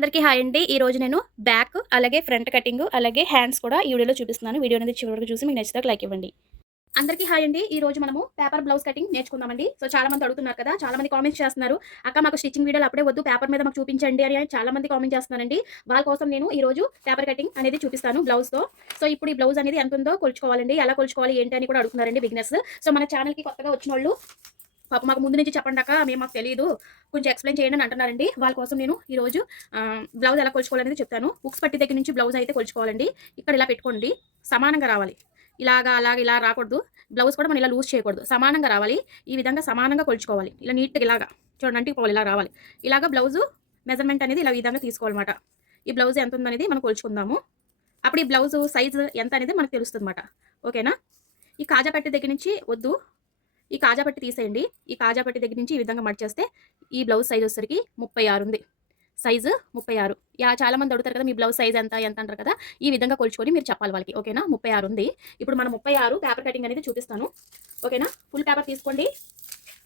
అందరికీ హాయ్ అండి. ఈ రోజు నేను బ్యాక్ అలాగే ఫ్రంట్ కటింగ్ అలాగే హ్యాండ్స్ కూడా ఈ వీడియోలో చూపిస్తున్నాను. వీడియో అనేది చివరి వరకు చూసి మీకు నచ్చితే లైక్ ఇవ్వండి. అందరికీ హాయ్ అండి. ఈ రోజు మనము పేపర్ బ్లౌజ్ కటింగ్ నేర్చుకుందామండి. సో చాలా మంది అడుగుతున్నారు కదా, చాలా మంది కామెంట్స్ చేస్తున్నారు. అక్క మాకు స్టిచ్చింగ్ వీడియోలు అప్పుడే వద్దు, పేపర్ మీద మాకు చూపించండి అని చాలా మంది కామెంట్ చేస్తున్నారండి. వాళ్ళ కోసం నేను ఈ రోజు పేపర్ కటింగ్ అనేది చూపిస్తాను బ్లౌజ్తో. సో ఇప్పుడు ఈ బ్లౌజ్ అనేది ఎంత ఉందో కొలుచుకోవాలండి, ఎలా కొలుచుకోవాలి ఏంటి అని కూడా అడుగుతున్నారండి బిగినర్స్. సో మన ఛానల్కి కొత్తగా వచ్చిన వాళ్ళు పాపం మాకు ముందు నుంచి చెప్పండి అక్క, మాకు తెలియదు, కొంచెం ఎక్స్ప్లెయిన్ చేయండి అని అంటున్నారండి. వాళ్ళ కోసం నేను ఈరోజు బ్లౌజ్ ఎలా కొలుచుకోవాలనేది చెప్తాను. ఉక్స్ పట్టి దగ్గర నుంచి బ్లౌజ్ అయితే కొలుచుకోవాలండి. ఇక్కడ ఇలా పెట్టుకోండి, సమానంగా రావాలి. ఇలాగా అలాగా ఇలా రాకూడదు. బ్లౌజ్ కూడా మనం ఇలా లూజ్ చేయకూడదు, సమానంగా రావాలి. ఈ విధంగా సమానంగా కొలుచుకోవాలి. ఇలా నీట్గా ఇలాగా చూడండి, అంటే పోవాలి, ఇలా రావాలి. ఇలాగా బ్లౌజు మెజర్మెంట్ అనేది ఇలా విధంగా తీసుకోవాలన్నమాట. ఈ బ్లౌజ్ ఎంత ఉందనేది మనం కొలుచుకుందాము. అప్పుడు ఈ బ్లౌజు సైజు ఎంత అనేది మనకు తెలుస్తుంది అన్నమాట. ఓకేనా? ఈ కాజా పట్టి దగ్గర నుంచి వద్దు, ఈ కాజా పట్టి తీసేయండి. ఈ కాజా పట్టి దగ్గర నుంచి ఈ విధంగా మడిచేస్తే ఈ బ్లౌజ్ సైజ్ వచ్చేసరికి 36 ఉంది. సైజు 36. చాలా మంది అడుగుతారు కదా, మీ బ్లౌజ్ సైజ్ ఎంత ఎంత అంటారు కదా. ఈ విధంగా కొలుచుకొని మీరు చెప్పాలి వాళ్ళకి. ఓకేనా? 36 ఉంది. ఇప్పుడు మనం 36 పేపర్ కటింగ్ అనేది చూపిస్తాను. ఓకేనా? ఫుల్ పేపర్ తీసుకోండి.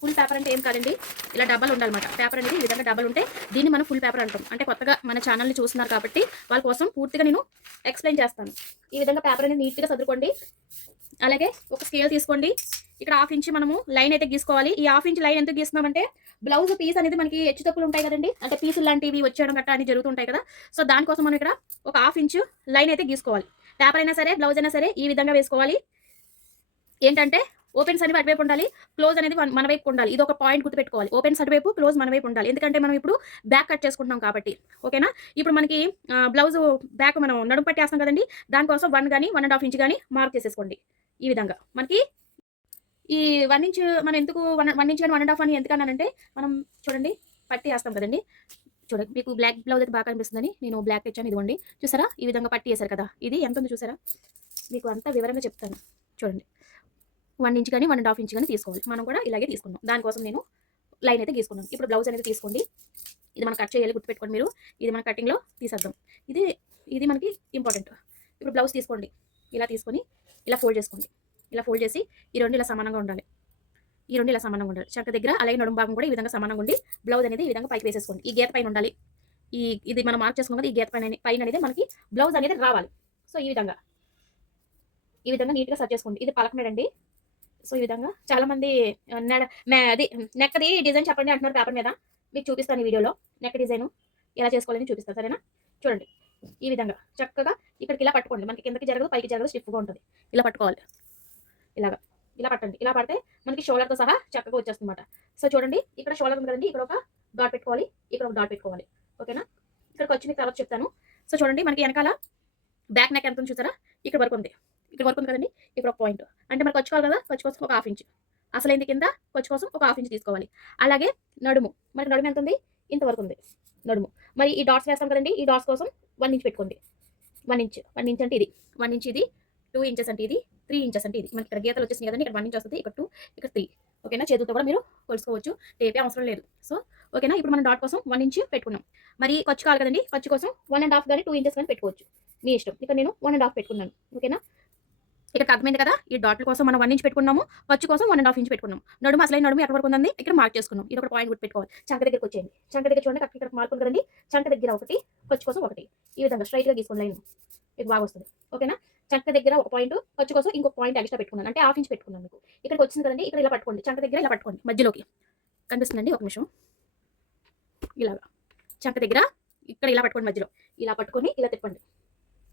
ఫుల్ పేపర్ అంటే ఏం కాదండి, ఇలా డబ్బలు ఉండాలన్నమాట. పేపర్ అనేది ఈ విధంగా డబ్బలు ఉంటే దీన్ని మనం ఫుల్ పేపర్ అంటాం. అంటే కొత్తగా మన ఛానల్ని చూస్తున్నారు కాబట్టి వాళ్ళ కోసం పూర్తిగా నేను ఎక్స్ప్లెయిన్ చేస్తాను. ఈ విధంగా పేపర్ అనేది నీట్గా సర్దుకోండి. అలాగే ఒక స్కేల్ తీసుకోండి. ఇక్కడ 1/2 ఇంచ్ మనము లైన్ అయితే గీసుకోవాలి. ఈ 1/2 ఇంచ్ లైన్ ఎందుకు గీస్తున్నామంటే బ్లౌజ్ పీస్ అనేది మనకి హెచ్చు తప్పులు ఉంటాయి కదండి, అంటే పీసులు లాంటివి వచ్చేయడం గట్టా అని జరుగుతుంటాయి కదా. సో దానికోసం మనం ఇక్కడ ఒక 1/2 ఇంచ్ లైన్ అయితే గీసుకోవాలి. పేపర్ అయినా సరే బ్లౌజ్ అయినా సరే ఈ విధంగా వేసుకోవాలి. ఏంటంటే ఓపెన్స్ అనేవి అటువైపు ఉండాలి, క్లోజ్ అనేది మన వైపు ఉండాలి. ఇది ఒక పాయింట్ గుర్తుపెట్టుకోవాలి. ఓపెన్స్ అటువైపు, క్లోజ్ మన వైపు ఉండాలి. ఎందుకంటే మనం ఇప్పుడు బ్యాక్ కట్ చేసుకుంటున్నాం కాబట్టి. ఓకేనా? ఇప్పుడు మనకి బ్లౌజ్ బ్యాక్ మనం నడుము పట్టి వేస్తాం కదండి, దానికోసం 1 కానీ 1.5 ఇంచ్ కానీ మార్క్ చేసేసుకోండి. ఈ విధంగా మనకి ఈ 1 ఇంచ్ మనం ఎందుకు 1 ఇంచ్ కానీ 1.5 అని ఎందుకన్నానంటే, మనం చూడండి పట్టి వేస్తాం కదండి. చూడండి, మీకు బ్లాక్ బ్లౌజ్ అయితే బాగా కనిపిస్తుందని నేను బ్లాక్ తెచ్చాను. ఇదిగోండి, చూసారా? ఈ విధంగా పట్టి వేశారు కదా, ఇది ఎంత ఉంది చూసారా? మీకు అంతా వివరంగా చెప్తాను. చూడండి, 1 ఇంచ్ కానీ 1.5 ఇంచ్ కానీ తీసుకోవాలి. మనం కూడా ఇలాగే తీసుకున్నాం. దానికోసం నేను లైన్ అయితే తీసుకున్నాను. ఇప్పుడు బ్లౌజ్ అనేది తీసుకోండి. ఇది మనం కట్ చేయాలి, గుర్తుపెట్టుకోండి మీరు. ఇది మన కటింగ్లో తీసేద్దాం. ఇది మనకి ఇంపార్టెంట్. ఇప్పుడు బ్లౌజ్ తీసుకోండి, ఇలా తీసుకొని ఇలా ఫోల్డ్ చేసుకోండి. ఇలా ఫోల్డ్ చేసి ఈ రెండు ఇలా సమానంగా ఉండాలి. ఈ రెండు ఇలా సమానంగా ఉండాలి. చక్క దగ్గర అలాగే నడుము భాగం కూడా ఈ విధంగా సమానంగా ఉండి బ్లౌజ్ అనేది ఈ విధంగా పైకి వేసేసుకోండి. ఈ గీత పైన ఉండాలి. ఇది మనం మార్క్ చేసుకున్నాం కదా, ఈ గీత పైన అనేది మనకి బ్లౌజ్ అనేది రావాలి. సో ఈ విధంగా నీట్గా సెట్ చేసుకోండి. ఇది పలకమేడండి. సో ఈ విధంగా చాలా మంది అది నెక్కది డిజైన్ చెప్పండి అంటున్నారు పేపర్ మీద. మీకు చూపిస్తాను ఈ వీడియోలో నెక్ డిజైన్ ఎలా చేసుకోవాలని చూపిస్తాను. సరేనా? చూడండి, ఈ విధంగా చక్కగా ఇక్కడికి ఇలా పట్టుకోండి. మనకి కిందకి జరగదు, పైకి జరగదు, స్టిఫ్గా ఉంటుంది. ఇలా పట్టుకోవాలి. ఇలా పట్టండి. ఇలా పడితే మనకి షోల్డర్తో సహా చక్కగా వచ్చేస్తుందన్నమాట. సో చూడండి, ఇక్కడ షోల్డర్ ఉంది కదండి, ఇక్కడ ఒక డాట్ పెట్టుకోవాలి, ఇక్కడ ఒక డాట్ పెట్టుకోవాలి. ఓకేనా? ఇక్కడికి వచ్చి మీకు తర్వాత చెప్తాను. సో చూడండి, మనకి వెనకాల బ్యాక్ నెక్ ఎంత ఉంది చూసారా? ఇక్కడ వరకు ఉంది కదండి. ఇక్కడ ఒక పాయింట్ అంటే మనకు వచ్చుకోవాలి కదా, ఖర్చు కోసం ఒక 1/2 ఇంచ్, అసలైంది కింద ఖర్చు కోసం ఒక 1/2 ఇంచ్ తీసుకోవాలి. అలాగే నడుము, మనకి నడుము ఎంత ఉంది? ఇంతవరకు ఉంది నడుము. మరి ఈ డాట్స్ వేస్తాం కదండి, ఈ డాట్స్ కోసం 1 ఇంచ్ పెట్టుకోండి. 1 ఇంచ్ అంటే ఇది 1 ఇంచ్, ఇది 2 ఇంచెస్ అంటే ఇది 3 ఇంచెస్ అంటే ఇది. మనకి ఇక్కడ గీతలు వచ్చేసింది కదండి, ఇక్కడ 1 ఇంచ్ వస్తుంది, ఇక్కడ 2, ఇక్కడ 3. ఓకేనా? చేతులతో కూడా మీరు కొలుసుకోవచ్చు, టేపే అవసరం లేదు. సో ఓకేనా? ఇప్పుడు మనం డాట్ కోసం 1 ఇంచ్ పెట్టుకున్నాం. మరి ఖర్చు కావాలి కదండి, ఖర్చు కోసం 1.5 కానీ 2 ఇంచెస్ కానీ పెట్టుకోవచ్చు, మీ ఇష్టం. ఇక్కడ నేను 1.5 పెట్టుకున్నాను. ఓకేనా? ఇక్కడ అర్థమైంది కదా, ఈ డాట్ల కోసం మనం 1 ఇంచ్ పెట్టుకున్నాము, ఖర్చు కోసం 1.5 ఇంచ్ పెట్టుకున్నాం. నడుము అసలైన నడుము ఎక్కడ వరకు ఉందండి, ఇక్కడ మార్క్ చేసుకున్నాం. ఇది ఒక పాయింట్ గుర్తు పెట్టుకోవాలి. చంక దగ్గరికి వచ్చేయండి. చంక దగ్గర చూడండి, ఇక్కడ మార్క్ ఉంది కదండి, చంక దగ్గర ఒకటి, ఖర్చు కోసం ఒకటి. ఈ విధంగా స్ట్రైట్గా తీసుకోండి, లైన్ మీకు బాగా వస్తుంది. ఓకేనా? చంక దగ్గర ఒక పాయింట్, ఖర్చు కోసం ఇంకొక పాయింట్ ఎక్స్ట్రా పెట్టుకున్నాను, అంటే 1/2 ఇంచ్ పెట్టుకున్నాను. మీకు ఇక్కడికి వచ్చింది కదండి, ఇక్కడ ఇలా పట్టుకోండి. చంక దగ్గర ఇలా పట్టుకోండి, మధ్యలోకి కనిపిస్తుందండి, ఒక నిమిషం. ఇలాగా చంక దగ్గర ఇక్కడ ఇలా పట్టుకోండి, మధ్యలో ఇలా పట్టుకొని ఇలా తిప్పండి.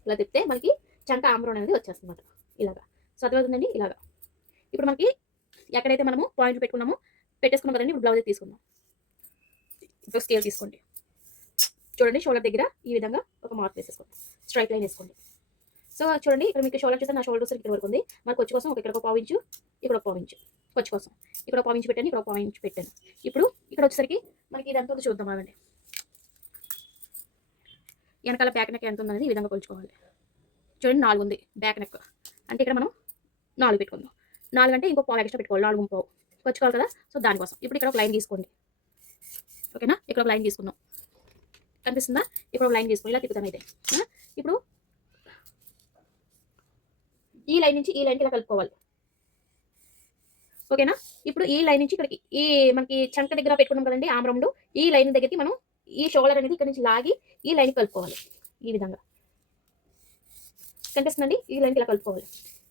ఇలా తిప్పితే మనకి చంక ఆమ్రోన్ అనేది వచ్చేస్తుంది అన్నమాట. ఇలాగా సో అర్థమవుతుందండి. ఇలాగా ఇప్పుడు మనకి ఎక్కడైతే మనము పాయింట్లు పెట్టుకున్నామో పెట్టేసుకున్నాం కదండి, ఇప్పుడు బ్లౌజ్ తీసుకుందాం. ఇప్పుడు స్కేల్ తీసుకోండి. చూడండి, షోల్డర్ దగ్గర ఈ విధంగా ఒక మార్క్ వేసేసుకోండి, స్ట్రైట్ లైన్ వేసుకోండి. సో చూడండి, ఇక్కడ మీకు షోల్డర్ చూస్తే నా షోల్డర్ ఇక్కడ వరకు ఉంది. మనకు వచ్చి కోసం ఇక్కడ ఒక 1/4 ఇంచు, ఇక్కడ ఒక 1/4 ఇంచు, వచ్చి కోసం ఇక్కడ ఒక 1/4 ఇంచు పెట్టాను, ఇక్కడ ఒక 1/4 ఇంచు పెట్టాను. ఇప్పుడు ఇక్కడ వచ్చేసరికి మనకి ఇది ఎంత ఉందో చూద్దాం. అవండి వెనకాల బ్యాక్ నెక్ ఎంత ఉందనేది ఈ విధంగా కొలుచుకోవాలి. చూడండి, 4 ఉంది బ్యాక్ నెక్, అంటే ఇక్కడ మనం 4 పెట్టుకుందాం. 4 అంటే ఇంకో 1/4 ఎక్స్ట్రా పెట్టుకోవాలి, 4.5 కొలుచుకోవాలి కదా. సో దానికోసం ఇప్పుడు ఇక్కడ ఒక లైన్ తీసుకోండి. ఓకేనా? ఇక్కడ ఒక లైన్ తీసుకుందాం, కనిపిస్తుందా? ఇక్కడ ఒక లైన్ తీసుకొని ఇలా తిప్పుతాను. అయితే ఇప్పుడు ఈ లైన్ నుంచి ఈ లైన్కి ఇలా కలుపుకోవాలి. ఓకేనా? ఇప్పుడు ఈ లైన్ నుంచి ఇక్కడికి ఈ మనకి చంక దగ్గర పెట్టుకున్నాం కదండి, ఆమ్ రౌండ్, ఈ లైన్ దగ్గరికి మనం ఈ షోల్డర్ అనేది ఇక్కడ నుంచి లాగి ఈ లైన్ కలుపుకోవాలి. ఈ విధంగా కనిపిస్తుందండి. ఈ లైన్కి ఇలా కలుపుకోవాలి.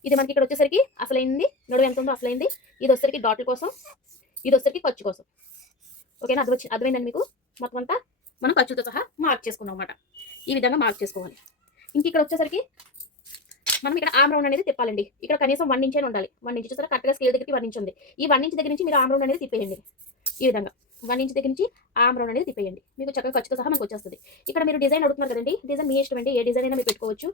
ఇది మనకి ఇక్కడ వచ్చేసరికి అసలైంది నడుము ఎంత ఉందో అసలైంది. ఇది వచ్చేసరికి డాట్ల కోసం, ఇది వచ్చేసరికి ఖర్చు కోసం. ఓకేనా, అర్థమైందండి మీకు? మొత్తం అంతా మనం ఖర్చుతో సహా మార్క్ చేసుకున్నాం అన్నమాట. ఈ విధంగా మార్క్ చేసుకోవాలి. ఇంక ఇక్కడ వచ్చేసరికి మనం ఇక్కడ ఆమ్ రౌండ్ అనేది తిప్పాలండి. ఇక్కడ కనీసం 1 ఇంచ్ ఉండాలి. 1 ఇంచ్ చూసారా, కరెక్ట్గా స్కేల్ దగ్గరికి 1 ఇంచ్ ఉంది. ఈ 1 ఇంచ్ దగ్గర నుంచి మీరు ఆమ్ రౌండ్ అనేది తిప్పేయండి. ఈ విధంగా 1 ఇంచ్ దగ్గర నుంచి ఆమ్ రౌండ్ అనేది తిప్పేయండి. మీకు చక్కగా ఖర్చుతో సహా మనకు వచ్చేస్తుంది. ఇక్కడ మీరు డిజైన్ అడుగుతున్నారు కదండి, డిజైన్ మీ ఇష్టం అండి. ఏ డిజైన్ అయినా మీరు పెట్టుకోవచ్చు.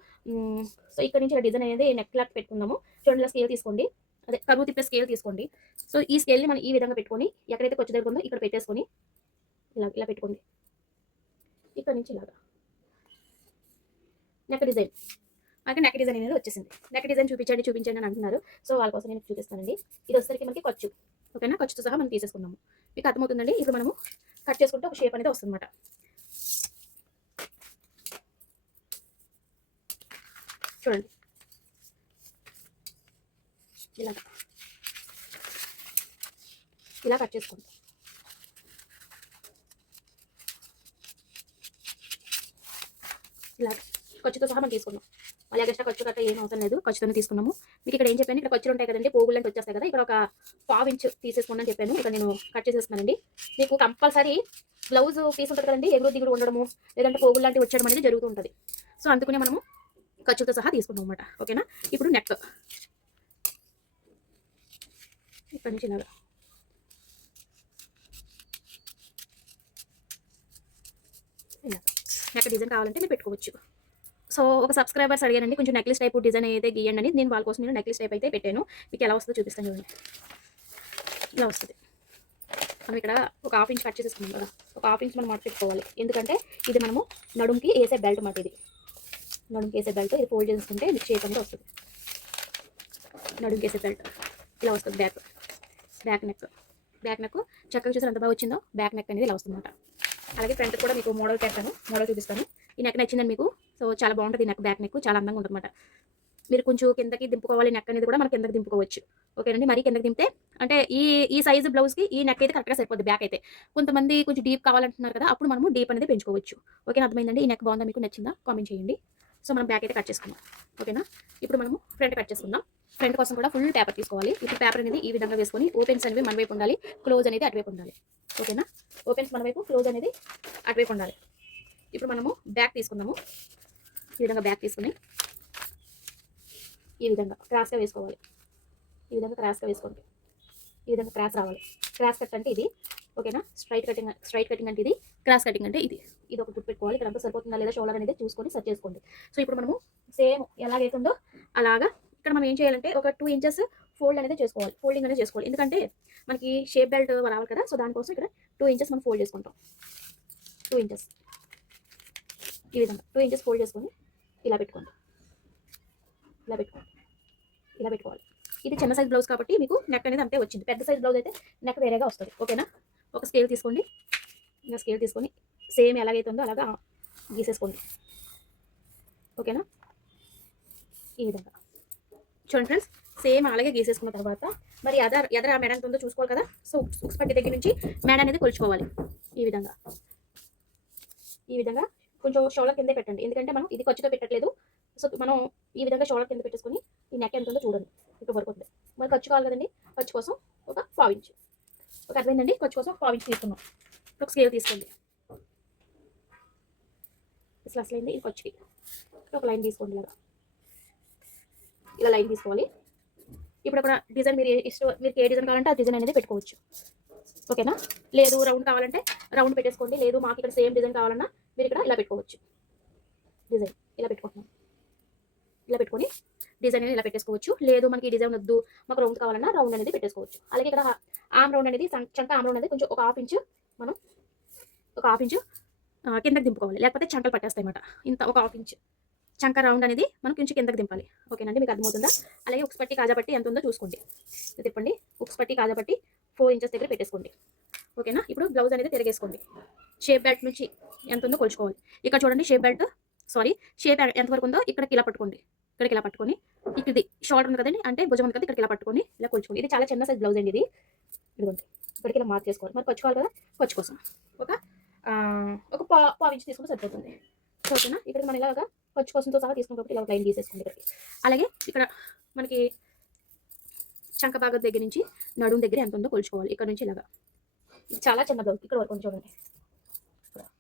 సో ఇక్కడ నుంచి డిజైన్ అనేది నెక్ లాక్ పెట్టుకుందాము. చూడండి, ఇలా స్కేల్ తీసుకోండి. అదే కరువు తిప్పే స్కేల్ తీసుకోండి. సో ఈ స్కేల్ని మనం ఈ విధంగా పెట్టుకొని ఎక్కడైతే ఖర్చు దగ్గర ఉందో ఇక్కడ పెట్టేసుకొని ఇలా పెట్టుకోండి. ఇక్కడ నుంచి ఇలాగా నెక్ డిజైన్, మనకి నెక్ డిజైన్ అనేది వచ్చేసింది. నెక్ డిజైన్ చూపించండి అని అంటున్నారు. సో వాళ్ళ కోసం నేను చూపిస్తానండి. ఇది వచ్చేసరికి మనకి ఖర్చు. ఓకేనా, ఖర్చుతో సహా మనం తీసేసుకున్నాము. మీకు అర్థమవుతుందండి. ఇప్పుడు మనము కట్ చేసుకుంటే ఒక షేప్ అనేది వస్తుంది అన్నమాట. చూడండి, ఇలా కట్ చేసుకుంటాం. ఇలా ఖర్చుతో సహా మనం తీసుకున్నాం. మళ్ళీ ఎక్స్ట్రా ఖర్చు కట్ట ఏం అవసరం లేదు, ఖర్చుతోనే తీసుకున్నాము. మీకు ఇక్కడ ఏం చెప్పాను, ఇక్కడ ఖర్చులు ఉంటాయి కదండి, పోగులు అంటే వచ్చేస్తాయి కదా. ఇక్కడ ఒక 1/2 ఇంచ్ తీసేసుకోండి అని చెప్పాను. ఇక్కడ నేను కట్ చేసేస్తున్నానండి. మీకు కంపల్సరీ బ్లౌజ్ పీస్ ఉంటుంది కదండి, ఎగురు దిగురు ఉండడము లేదంటే పోగులు లాంటివి వచ్చడం అనేది జరుగుతూ ఉంటుంది. సో అందుకనే మనము ఖర్చుతో సహా తీసుకున్నాం అన్నమాట. ఓకేనా, ఇప్పుడు నెక్ ఇక్కడ నుంచి ఇలాగా నెక్ డిజైన్ కావాలంటే మీరు పెట్టుకోవచ్చు. సో ఒక సబ్స్క్రైబర్స్ అడిగానండి, కొంచెం నెక్లెస్ టైప్ డిజైన్ అయితే గీయండి అని. నేను వాళ్ళ కోసం నేను నెక్లెస్ టైప్ అయితే పెట్టాను. మీకు ఎలా వస్తుందో చూపిస్తాను చూడండి. ఇలా వస్తుంది. మనం ఇక్కడ ఒక 1/2 ఇంచ్ కట్ చేసేసుకున్నాం కదా, ఒక 1/2 ఇంచ్ మనం పెట్టుకోవాలి. ఎందుకంటే ఇది మనము నడుముకి వేసే బెల్ట్ మాట. ఇది నడుముకి వేసే బెల్ట్. ఇది ఫోల్డ్ చేసుకుంటే మీకు షేప్ అనేది వస్తుంది. నడుముకి వేసే బెల్ట్ ఇలా వస్తుంది. బ్యాక్ నెక్ చక్కగా చూసారు ఎంత బాగా వచ్చిందో. బ్యాక్ నెక్ అనేది ఇలా వస్తుంది అన్నమాట. అలాగే ఫ్రంట్ కూడా మీకు మోడల్ పెట్టాను, మోడల్ చూపిస్తాను. ఈ నెక్ నచ్చిందని మీకు. సో చాలా బాగుంటుంది నెక్, బ్యాక్ నెక్ చాలా అందంగా ఉంటుంది అన్నమాట. మీరు కొంచెం కిందకి దింపుకోవాలి నెక్ అనేది కూడా మనం కిందకి దింపుకోవచ్చు. ఓకేనండి, మరీ కిందకి దింపితే అంటే ఈ సైజు బ్లౌజ్కి ఈ నెక్ అయితే కరెక్ట్గా సరిపోద్ది. బ్యాక్ అయితే కొంతమంది కొంచెం డీప్ కావాలంటున్నారు కదా, అప్పుడు మనము డీప్ అనేది పెంచుకోవచ్చు. ఓకేనా, అర్థమైందండి. ఈ నెక్ బాగుందా, మీకు నచ్చిందా కామెంట్ చేయండి. సో మనం బ్యాక్ అయితే కట్ చేసుకుందాం. ఓకేనా, ఇప్పుడు మనము ఫ్రంట్ కట్ చేసుకుందాం. ఫ్రంట్ కోసం కూడా ఫుల్ పేపర్ తీసుకోవాలి. ఇప్పుడు పేపర్ అనేది ఈ విధంగా వేసుకొని ఓపెన్స్ అనేవి మన వైపు ఉండాలి, క్లోజ్ అనేది అటువైపు ఉండాలి. ఓకేనా, ఓపెన్స్ మన వైపు, క్లోజ్ అనేది అటువైపు ఉండాలి. ఇప్పుడు మనము బ్యాక్ తీసుకుందాము. ఈ విధంగా బ్యాక్ తీసుకుని ఈ విధంగా క్రాస్గా వేసుకోవాలి. ఈ విధంగా క్రాస్గా వేసుకోండి. ఈ విధంగా క్రాస్ రావాలి. క్రాస్ కట్ అంటే ఇది. ఓకేనా, స్ట్రైట్ కటింగ్ అంటే ఇది, క్రాస్ కటింగ్ అంటే ఇది. ఇది ఒక గుర్తు పెట్టుకోవాలి. ఇక్కడ అంతా సరిపోతుందా లేదా షోల్డర్ అనేది చూసుకొని సెట్ చేసుకోండి. సో ఇప్పుడు మనము సేమ్ ఎలాగైతుందో అలాగా ఇక్కడ మనం ఏం చేయాలంటే ఒక 2 ఇంచెస్ ఫోల్డ్ అనేది చేసుకోవాలి, ఫోల్డింగ్ అనేది చేసుకోవాలి. ఎందుకంటే మనకి షేప్ బెల్ట్ రావాలి కదా. సో దానికోసం ఇక్కడ 2 ఇంచెస్ మనం ఫోల్డ్ చేసుకుంటాం. 2 ఇంచెస్ ఈ విధంగా 2 ఇంచెస్ ఫోల్డ్ చేసుకొని ఇలా పెట్టుకోండి. ఇలా పెట్టుకోవాలి. ఇది చిన్న సైజ్ బ్లౌజ్ కాబట్టి మీకు నెక్ అనేది అంతే వచ్చింది. పెద్ద సైజ్ బ్లౌజ్ అయితే నెక్ వేరేగా వస్తుంది. ఓకేనా, ఒక స్కేల్ తీసుకోండి. ఇంకా స్కేల్ తీసుకొని సేమ్ ఎలాగైతే ఉందో అలాగా గీసేసుకోండి. ఓకేనా, ఈ విధంగా చూడండి ఫ్రెండ్స్. సేమ్ అలాగే గీసేసుకున్న తర్వాత మరి ఎదర మెడ ఎంత ఉందో చూసుకోవాలి కదా. సో ఉక్స్ పట్టి దగ్గర నుంచి మెడ అనేది కొలుచుకోవాలి. ఈ విధంగా కొంచెం షోల్డర్ కిందే పెట్టండి. ఎందుకంటే మనం ఇది ఖర్చుతో పెట్టట్లేదు. సో మనం ఈ విధంగా షోల్డర్ కింద పెట్టేసుకొని ఈ నెక్ ఎంత ఉందో చూడండి. ఇక్కడ వరకు ఉంది. మరి ఖర్చు కావాలి కదండి, ఖర్చు కోసం ఒక 1/2 ఇంచ్. ఒక అర్థమైందండి, ఖర్చు కోసం ఒక 1/2 ఇంచ్ తీసుకున్నాం. ఒక స్కేల్ తీసుకోండి. అసలైంది ఈ ఖర్చుకి ఒక లైన్ తీసుకోండి. ఇలా లైన్ తీసుకోవాలి. ఇప్పుడు ఒక డిజైన్ మీకు ఏ డిజైన్ కావాలంటే ఆ డిజైన్ అనేది పెట్టుకోవచ్చు. ఓకేనా, లేదు రౌండ్ కావాలంటే రౌండ్ పెట్టేసుకోండి. లేదు మాకు ఇక్కడ సేమ్ డిజైన్ కావాలన్నా మీరు ఇక్కడ ఇలా పెట్టుకోవచ్చు. డిజైన్ ఇలా పెట్టుకుంటున్నాం. ఇలా పెట్టుకొని డిజైన్ అనేది ఇలా పెట్టేసుకోవచ్చు. లేదు మనకి ఈ డిజైన్ వద్దు, మాకు రౌండ్ కావాలన్నా రౌండ్ అనేది పెట్టేసుకోవచ్చు. అలాగే ఇక్కడ ఆమ్ రౌండ్ అనేది చంక ఆమ్ రౌండ్ అనేది కొంచెం ఒక 1/2 ఇంచ్ మనం ఒక 1/2 ఇంచ్ కిందకి దింపుకోవాలి, లేకపోతే చంకలు పట్టేస్తాయి అన్నమాట. ఇంత ఒక 1/2 ఇంచ్ చంక రౌండ్ అనేది మనం కొంచెం కిందకి దింపాలి. ఓకేనండి, మీకు అర్థమవుతుందా? అలాగే ఉక్స్ పట్టి కాజా పట్టి ఎంత ఉందో చూసుకోండి. తిప్పండి. ఉక్స్ పట్టి కాజా పట్టి 4 ఇంచెస్ దగ్గర పెట్టేసుకోండి. ఓకేనా, ఇప్పుడు బ్లౌజ్ అనేది తిరిగేసుకోండి. షేప్ బెల్ట్ నుంచి ఎంత ఉందో కొలుచుకోవాలి. ఇక్కడ చూడండి, షేప్ ఎంతవరకు ఉందో ఇక్కడికి ఇలా పట్టుకోండి. ఇక్కడికి ఇలా పట్టుకొని ఇది షోల్డర్ ఉంది కదండి, అంటే భుజం ఉంది కదా, ఇక్కడికి ఇలా పట్టుకొని ఇలా కొలుచుకోండి. ఇది చాలా చిన్న సైజ్ బ్లౌజ్ అండి. ఇది ఇదిగోండి, ఇక్కడికి ఇలా మార్క్ చేసుకోవాలి. మరి కొచ్చుకోవాలి కదా, ఖర్చు కోసం ఒక ఒక పావు ఇంచ్ తీసుకుంటే సరిపోతుంది. ఓకేనా. ఇక్కడ మనం ఇలాగా ఖర్చు కోసంతో సహా తీసుకున్న కాబట్టి ఇలా లైన్ తీసేసుకోండి ఇక్కడికి. అలాగే ఇక్కడ మనకి చంక భాగం దగ్గర నుంచి నడుము దగ్గర ఎంత ఉందో కొలుచుకోవాలి. ఇక్కడ నుంచి ఇలాగా ఇది చాలా చిన్న బ్లౌజ్ ఇక్కడ వరకు చూడండి.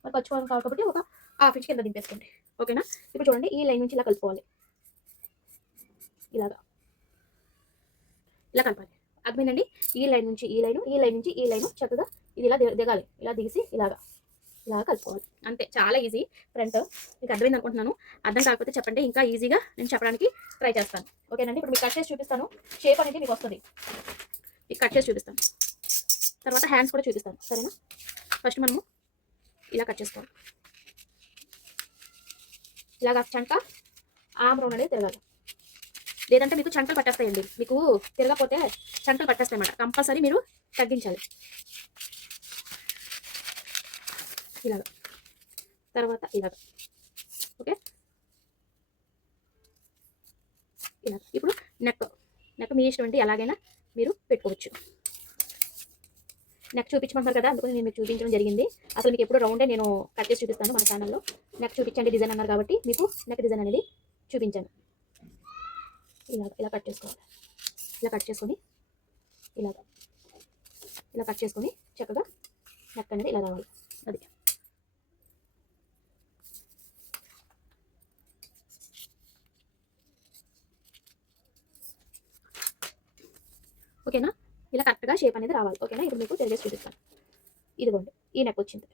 మరి ఖర్చు కోసం కావాలి కాబట్టి ఒక హాఫ్ ఇంచ్ కింద దింపేసుకోండి. ఓకేనా. ఇప్పుడు చూడండి ఈ లైన్ నుంచి ఇలా కలుపుకోవాలి. ఇలాగా ఇలా కలపాలి. అర్థమైందండి. ఈ లైన్ నుంచి ఈ లైను, ఈ లైన్ నుంచి ఈ లైను చక్కగా ఇది ఇలా దిగాలి. ఇలా దిగిసి ఇలాగా కలుపుకోవాలి. అంతే, చాలా ఈజీ. ఫ్రంట్ మీకు అర్థమైంది అనుకుంటున్నాను. అర్థం కాకపోతే చెప్పండి, ఇంకా ఈజీగా నేను చెప్పడానికి ట్రై చేస్తాను. ఓకేనండి. ఇప్పుడు మీకు కట్ చేసి చూపిస్తాను. షేప్ అనేది మీకు వస్తుంది. మీకు కట్ చేసి చూపిస్తాను, తర్వాత హ్యాండ్స్ కూడా చూపిస్తాను. సరేనా. ఫస్ట్ మనము ఇలా కట్ చేసుకోవాలి. ఇలాగా చంక ఆమ్ రౌండ్ అనేది తిరగాలి. లేదంటే మీకు చంకలు పట్టేస్తాయండి. మీకు తిరగకపోతే చంకలు పట్టేస్తాయి అన్నమాట. కంపల్సరీ మీరు తగ్గించాలి. ఇలాగ తర్వాత ఇలాగ. ఓకే. ఇలా ఇప్పుడు నెక్ మీ ఇష్టం అండి, ఎలాగైనా మీరు పెట్టుకోవచ్చు. నెక్ చూపించమంటారు కదా, అందుకని నేను మీకు చూపించడం జరిగింది. అసలు మీకు ఎప్పుడు రౌండే నేను కట్ చేసి చూపిస్తాను మన ఛానల్లో. నెక్ చూపించండి డిజైన్ అన్నారు కాబట్టి మీకు నెక్ డిజైన్ అనేది చూపించాను. ఇలా కట్ చేసుకోవాలి. ఇలా కట్ చేసుకొని ఇలా కట్ చేసుకొని చక్కగా నెక్ అనేది ఇలా రావాలి. అది ఓకేనా. ఇలా కరెక్ట్గా షేప్ అనేది రావాలి. ఓకేనా. ఇప్పుడు మీకు తెలియజేసి చూపిస్తాను. ఇదిగోండి ఈ నెక్ వచ్చింది.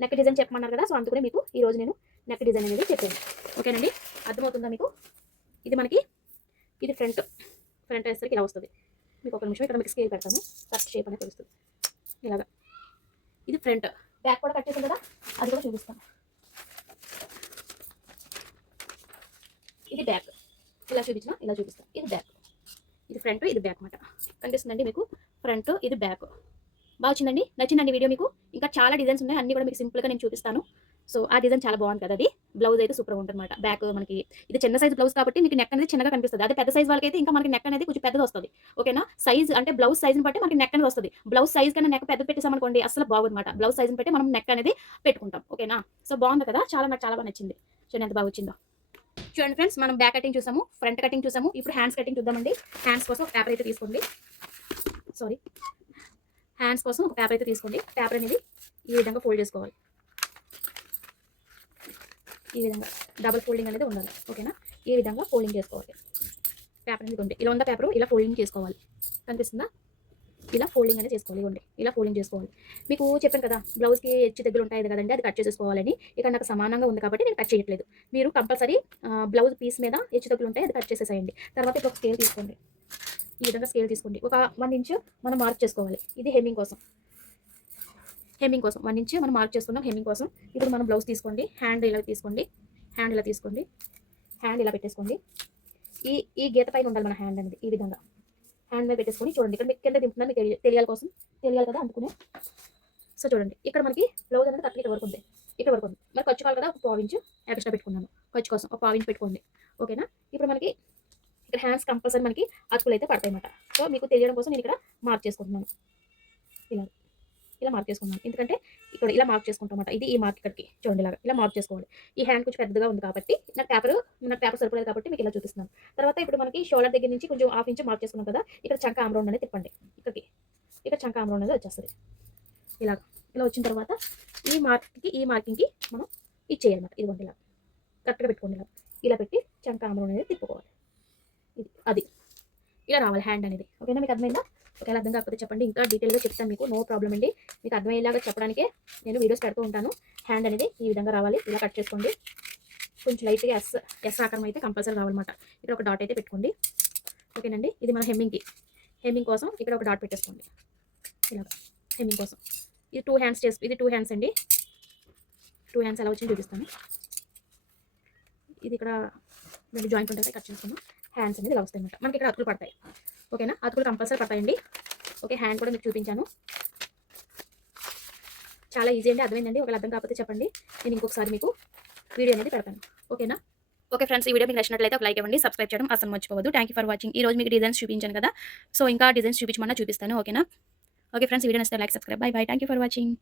నెక్ డిజైన్ చెప్పమన్నారు కదా, సో అందుకనే మీకు ఈరోజు నేను నెక్ డిజైన్ అనేది చెప్పాను. ఓకేనండి. అర్థమవుతుందా మీకు. ఇది మనకి ఇది ఫ్రంట్ వేసరికి ఇలా వస్తుంది. మీకు ఒక నిమిషం ఇక్కడ మీకు స్కేల్ పెడతాను, కరెక్ట్ షేప్ అనేది తెలుస్తుంది. ఇలాగా ఇది ఫ్రంట్. బ్యాక్ కూడా కట్ చేసాం కదా, అది కూడా చూపిస్తాను. ఇది బ్యాక్. ఇలా చూపించిన ఇలా చూపిస్తాను. ఇది బ్యాక్, ఇది ఫ్రంట్, ఇది బ్యాక్ అన్నమాట. కనిపిస్తుందండి మీకు. ఫ్రంట్, ఇది బ్యాక్. బాగా వచ్చిందండి. నచ్చిందండి వీడియో మీకు. ఇంకా చాలా డిజైన్స్ ఉన్నాయి, అన్ని కూడా మీకు సింపుల్గా నేను చూపిస్తాను. సో ఆ డిజైన్ చాలా బాగుంది కదా. అది బ్లౌజ్ అయితే సూపర్గా ఉంటుంది అనమాట. బ్యాక్ మనకి ఇది చిన్న సైజ్ బ్లౌజ్ కాబట్టి మీకు నెక్ అనేది చిన్నగా కనిపిస్తుంది. అదే పెద్ద సైజ్ వాళ్ళకైతే ఇంకా మనకి నెక్ అనేది కొంచెం పెద్దది వస్తుంది. ఓకేనా. సైజ్ అంటే బ్లౌజ్ సైజ్ని బట్టి మనకి నెక్ అనేది వస్తుంది. బ్లౌజ్ సైజ్ కన్నా నెక్ పెద్ద పెట్టేసామనుకోండి అసలు బాగుంది అనమాట. బ్లౌజ్ సైజ్ని బట్టి మనం నెక్ అనేది పెట్టుకుంటాం. ఓకేనా. సో బాగుంది కదా, నాకు చాలా బాగా నచ్చింది. చూడండి ఎంత బాగా వచ్చిందో. చూడండి ఫ్రెండ్స్, మనం బ్యాక్ కటింగ్ చూసాము, ఫ్రంట్ కటింగ్ చూసాము. ఇప్పుడు హ్యాండ్స్ కటింగ్ చూద్దామండి. హ్యాండ్స్ కోసం ఒక పేపర్ అయితే తీసుకోండి. హ్యాండ్స్ కోసం ఒక పేపర్ అయితే తీసుకోండి. పేపర్ అనేది ఈ విధంగా ఫోల్డ్ చేసుకోవాలి. ఈ విధంగా డబుల్ ఫోల్డింగ్ అనేది ఉండాలి. ఓకేనా. ఈ విధంగా ఫోల్డింగ్ చేసుకోవాలి. పేపర్ అనేది ఉంటే ఇలా ఉన్న పేపర్ ఇలా ఫోల్డింగ్ చేసుకోవాలి. కనిపిస్తుందా. ఇలా ఫోల్డింగ్ అనేది చేసుకోవాలి. ఇవ్వండి ఇలా ఫోల్డింగ్ చేసుకోవాలి. మీకు చెప్పాను కదా బ్లౌజ్కి హెచ్చు దగ్గర ఉంటాయి కదండి, అది కట్ చేసేసుకోవాలని. ఇక్కడ నాకు సమానంగా ఉంది కాబట్టి నేను కట్ చేయట్లేదు. మీరు కంపల్సరీ బ్లౌజ్ పీస్ మీద హెచ్చు దగ్గర ఉంటాయి, అది కట్ చేసేసేయండి. తర్వాత ఇప్పుడు ఒక స్కేల్ తీసుకోండి. ఈ విధంగా స్కేల్ తీసుకోండి. ఒక 1 ఇంచ్ మనం మార్క్ చేసుకోవాలి. ఇది హెమ్మింగ్ కోసం 1 ఇంచ్ మనం మార్క్ చేసుకున్నాం హెమ్మింగ్ కోసం. ఇప్పుడు మనం బ్లౌజ్ తీసుకోండి. హ్యాండ్ ఇలా తీసుకోండి. హ్యాండ్ ఇలా పెట్టేసుకోండి. ఈ గీత పైన ఉండాలి మన హ్యాండ్ అనేది. ఈ విధంగా హ్యాండ్ మీద పెట్టేసుకొని చూడండి. ఇక్కడ మీకు కింద దింపుతున్నా మీకు తెలియాలి కదా, అందుకునే. సో చూడండి ఇక్కడ మనకి బ్లౌజ్ అనేది కరెక్ట్గా ఇక్కడ వరకు ఉంది. మరి ఖర్చు కావాలి కదా, ఒక 1/4 ఇంచ్ ఎక్స్ట్రా పెట్టుకున్నాను. ఖర్చు కోసం ఒక 1/4 ఇంచ్ పెట్టుకోండి. ఓకేనా. ఇప్పుడు మనకి ఇక్కడ హ్యాండ్స్ కంపల్సరీ మనకి అతుకులు అయితే పడతాయి అన్నమాట. సో మీకు తెలియడం కోసం నేను ఇక్కడ మార్క్ చేసుకుంటున్నాను. ఇలా మార్క్ చేసుకున్నాను. ఎందుకంటే ఇక్కడ ఇలా మార్క్ చేసుకుంటాం అన్నమాట. ఇది ఈ మార్క్ ఇక్కడికి చూడండి. ఇలా మార్క్ చేసుకోవాలి. ఈ హ్యాండ్ కొంచెం పెద్దగా ఉంది కాబట్టి నాకు పేపర్ సరిపోలేదు కాబట్టి మీకు ఇలా చూపిస్తున్నాను. తర్వాత ఇప్పుడు మనకి షోల్డర్ దగ్గర నుంచి కొంచెం 1/2 ఇంచ్ మార్క్ చేసుకున్నాం కదా, ఇక్కడ చంక ఆమ్ రౌండ్ అనేది తిప్పండి. ఇక్కడ చంక ఆమ్ రౌండ్ అనేది వచ్చేస్తుంది. ఇలా వచ్చిన తర్వాత ఈ మార్కింగ్కి మనం ఇచ్చేయాలన్నమాట. ఇదిగోండి ఇలా కరెక్ట్గా పెట్టుకోండి. ఇలా పెట్టి చంక ఆమ్ రౌండ్ అనేది తిప్పుకోవాలి. అది ఇలా రావాలి హ్యాండ్ అనేది. ఓకేనా. మీకు అర్థమైందా. ఒకవేళ అర్థం కాకపోతే చెప్పండి, ఇంకా డీటెయిల్గా చెప్తాను మీకు. నో ప్రాబ్లం అండి. మీకు అర్థమయ్యేలాగా చెప్పడానికే నేను వీడియోస్ పెడుతూ ఉంటాను. హ్యాండ్ అనేది ఈ విధంగా రావాలి. ఇలా కట్ చేసుకోండి. కొంచెం లైట్గా ఎస్ ఆకారం అయితే కంపల్సరీ రావాలన్నమాట. ఇక్కడ ఒక డాట్ అయితే పెట్టుకోండి. ఓకేనండి. ఇది మన హెమ్మింగ్ కోసం ఇక్కడ ఒక డాట్ పెట్టేసుకోండి. ఇలా హెమ్మింగ్ కోసం ఇది 2 హ్యాండ్స్ ఇది 2 హ్యాండ్స్ అండి. 2 హ్యాండ్స్ ఎలా వచ్చింది చూపిస్తాను. ఇది ఇక్కడ జాయింట్ ఉంటుంది, కట్ చేసుకున్నాం. హ్యాండ్స్ అనేది ఇలా వస్తాయి అన్నమాట. మనకి ఇక్కడ అతుకులు పడతాయి. ఓకేనా. అతుకులు కంపల్సరీ పడతాయండి. ఓకే. హ్యాండ్ కూడా మీకు చూపించాను. చాలా ఈజీ అండి. అర్థమైందండి. ఒకవేళ అర్థం కాకపోతే చెప్పండి, నేను ఇంకొకసారి మీకు వీడియో అనేది పెడతాను. ఓకేనా. ఓకే ఫ్రెండ్స్, ఈ వీడియో మీకు నచ్చినట్లయితే ఒక లైక్ ఇవ్వండి, సబ్స్క్రైబ్ చేయడం అసలు మర్చిపోవద్దు. Thank you for watching. ఈ రోజు మీకు డిజైన్స్ చూపించాను కదా, సో ఇంకా డిజైన్స్ చూపించమన్నా చూపిస్తాను. ఓకేనా. ఓకే ఫ్రెండ్స్, వీడియో నచ్చితే like, subscribe. By. Thank you for watching.